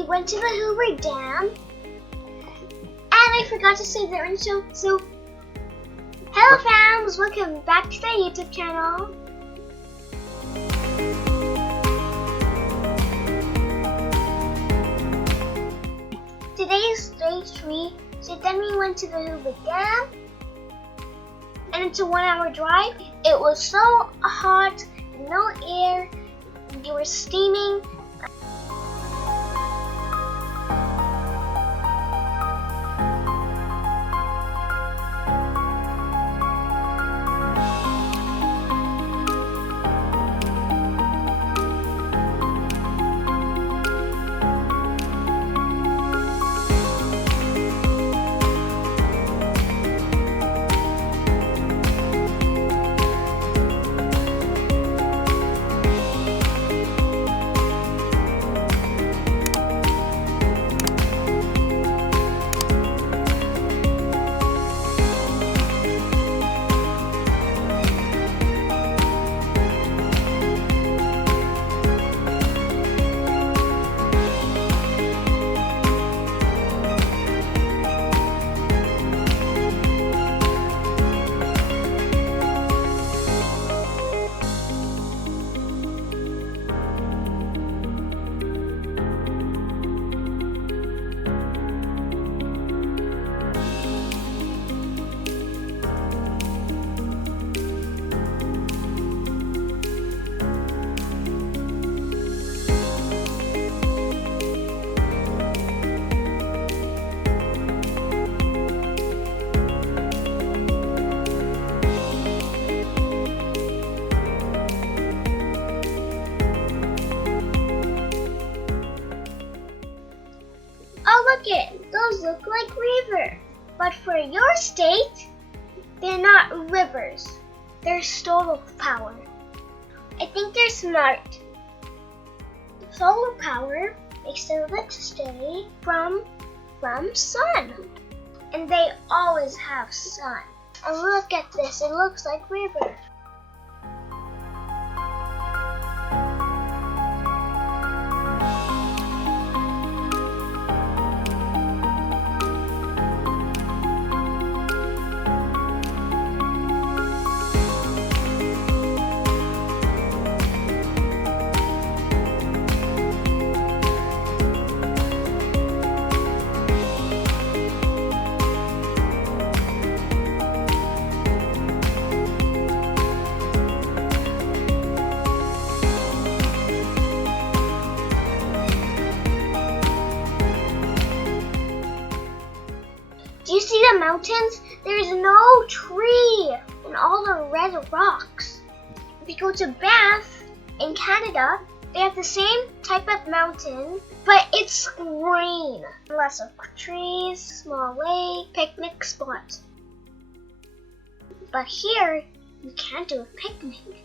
we went to the Hoover Dam. And I forgot to say the intro. So, hello fams, welcome back to the YouTube channel. Today is day 3. So then we went to the Hoover Dam. And it's a 1-hour drive. It was so hot, no air. You were steaming. Oh, look it! Those look like rivers. But for your state, they're not rivers. They're solar power. I think they're smart. Solar power makes the electricity from sun. And they always have sun. And look at this, it looks like river. Do you see the mountains? There's no tree and all the red rocks. If you go to Banff in Canada, they have the same type of mountain, but it's green. Lots of trees, small lake, picnic spot. But here, you can't do a picnic.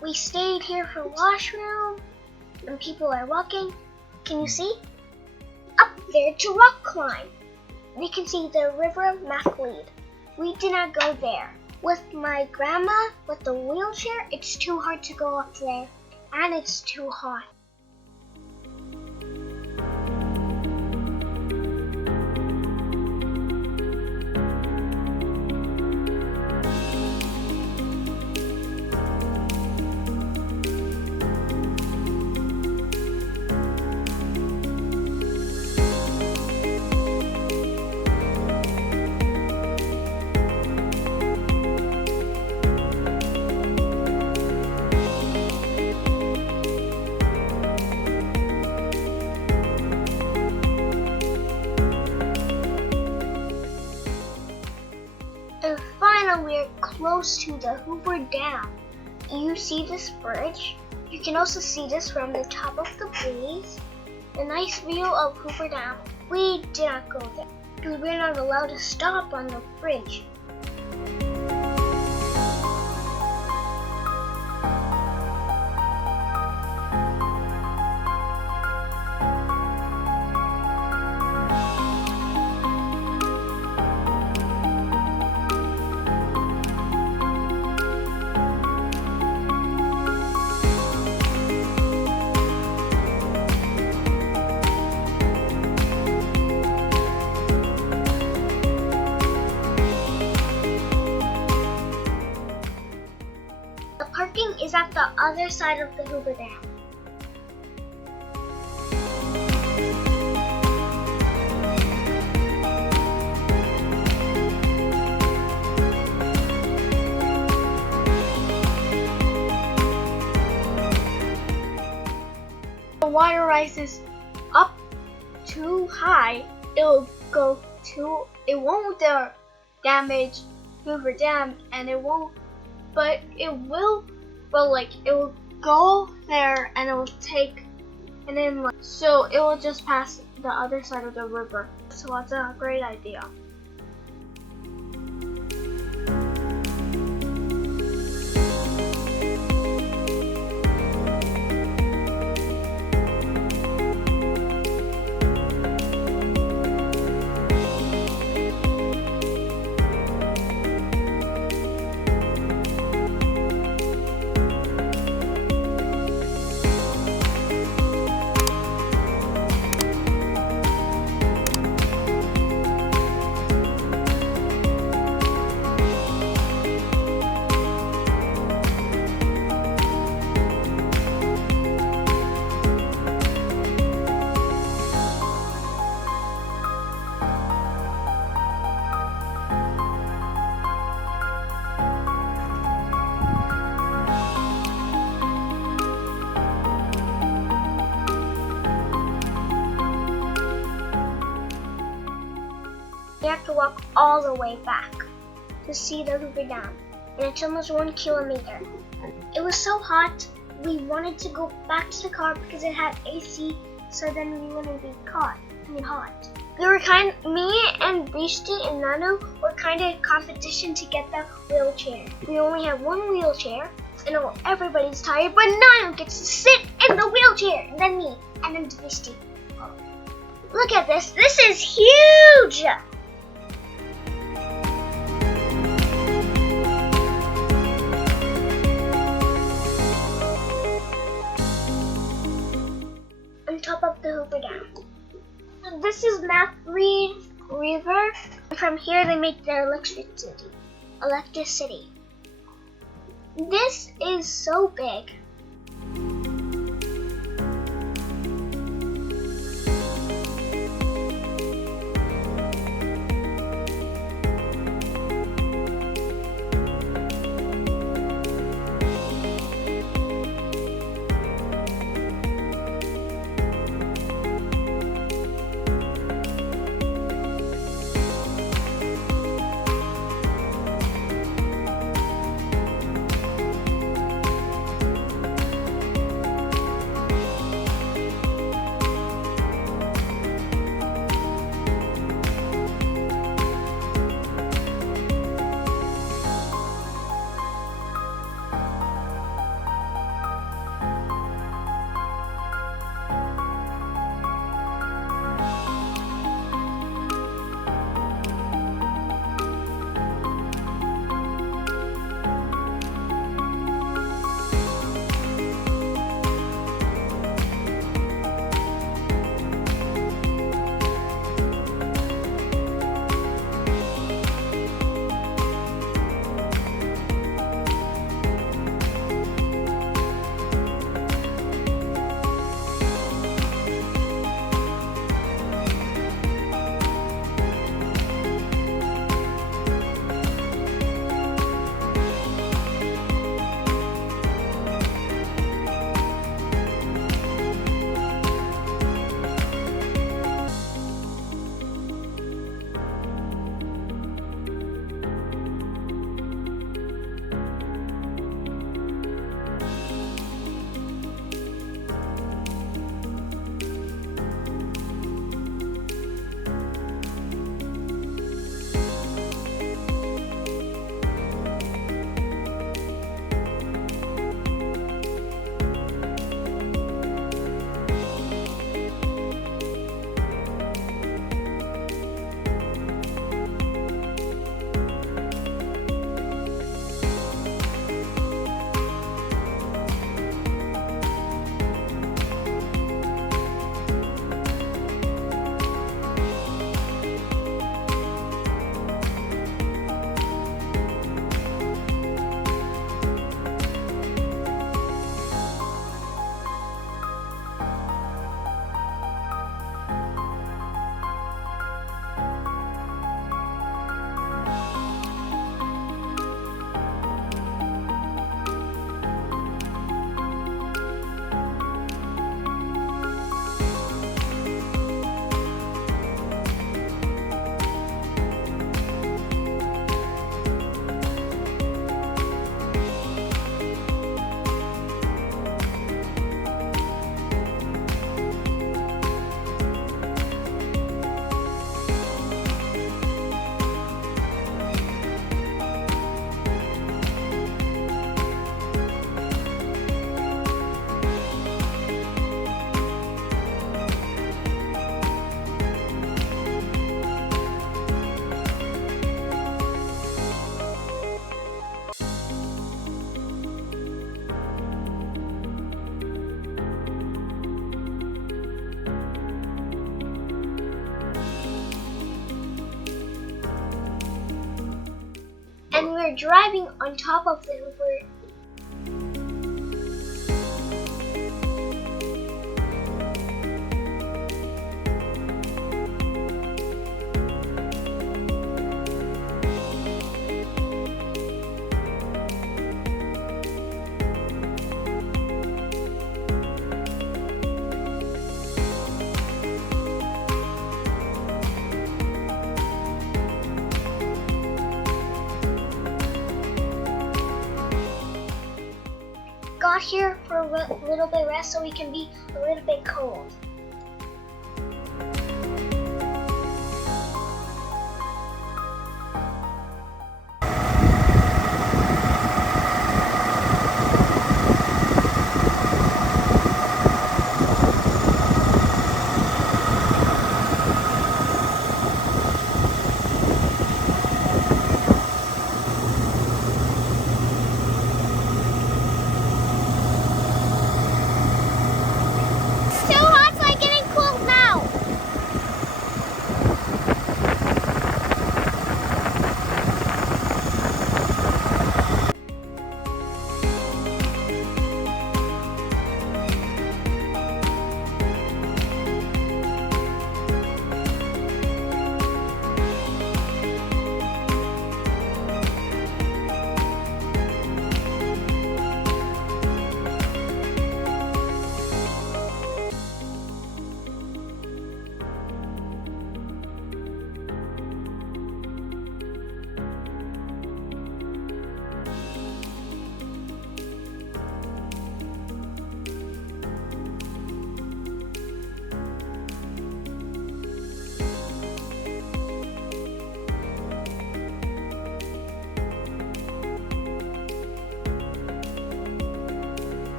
We stayed here for washroom, and people are walking. Can you see? Up there to rock climb. We can see the river Macleod. We did not go there. With my grandma, with the wheelchair, it's too hard to go up there, and it's too hot. and we're close to the Hoover Dam. You see this bridge? You can also see this from the top of the breeze. A nice view of Hoover Dam. We did not go there because we're not allowed to stop on the bridge. The parking is at the other side of the Hoover Dam. The water rises up too high, it won't damage Hoover Dam, and it will go there and it will take, and then so it will just pass the other side of the river. So that's a great idea. We have to walk all the way back to see the Hoover Dam, and it's almost 1 kilometer. It was so hot, we wanted to go back to the car because it had AC, so then we wouldn't be hot. Me and Beastie and Nanu were kind of in competition to get the wheelchair. We only have one wheelchair, and everybody's tired, but Nanu gets to sit in the wheelchair, and then me, and then Beastie. Look at this, this is huge! On top of the Hoover Dam. This is Map River. From here they make their electricity. This is so big. and we're driving on top of the Hoover. Got here for a little bit rest so we can be a little bit cold.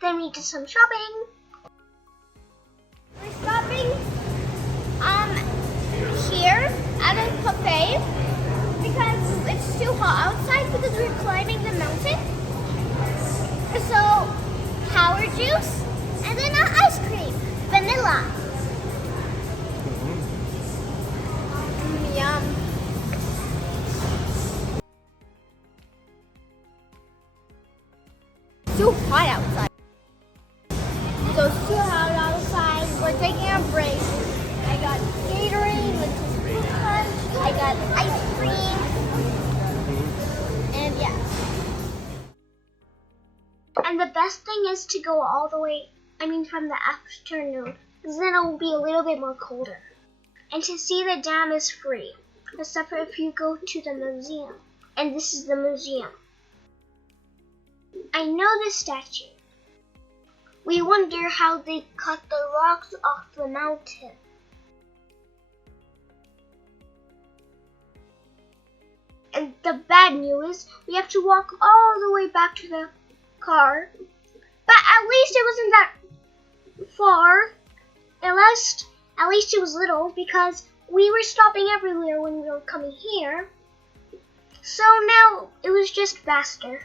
Then we did some shopping. We're stopping here at a cafe because it's too hot outside because we're climbing the mountain. So power juice and then ice cream, vanilla. Yum. Too hot outside. So it's too hot outside. We're taking a break. I got Gatorade, which is fruit punch. I got ice cream. And yeah. And the best thing is to go all the way, from the afternoon, because then it will be a little bit more colder. And to see the dam is free, except for if you go to the museum. And this is the museum. I know this statue. We wonder how they cut the rocks off the mountain. And the bad news is we have to walk all the way back to the car. But at least it wasn't that far. At least it was little because we were stopping everywhere when we were coming here. So now it was just faster.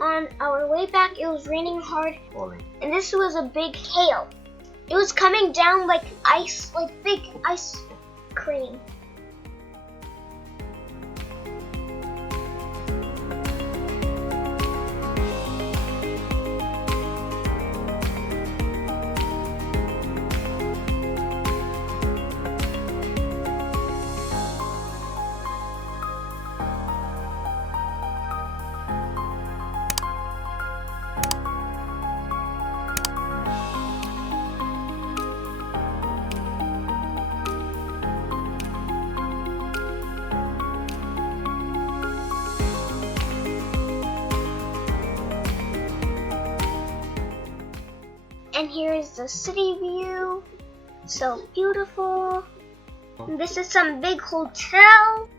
On our way back, it was raining hard, Falling. and this was a big hail. It was coming down like ice, like big ice cream. And here is the city view. So beautiful. And this is some big hotel.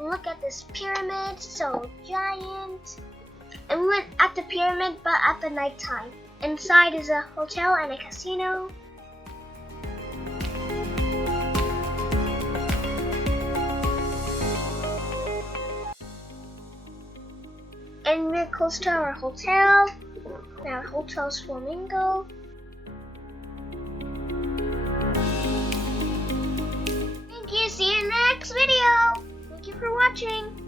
Look at this pyramid, so giant. And we went at the pyramid, but at the nighttime. Inside is a hotel and a casino. And we're close to our hotel. Our hotel's Flamingo. Thank you. See you in the next video. Thank you for watching.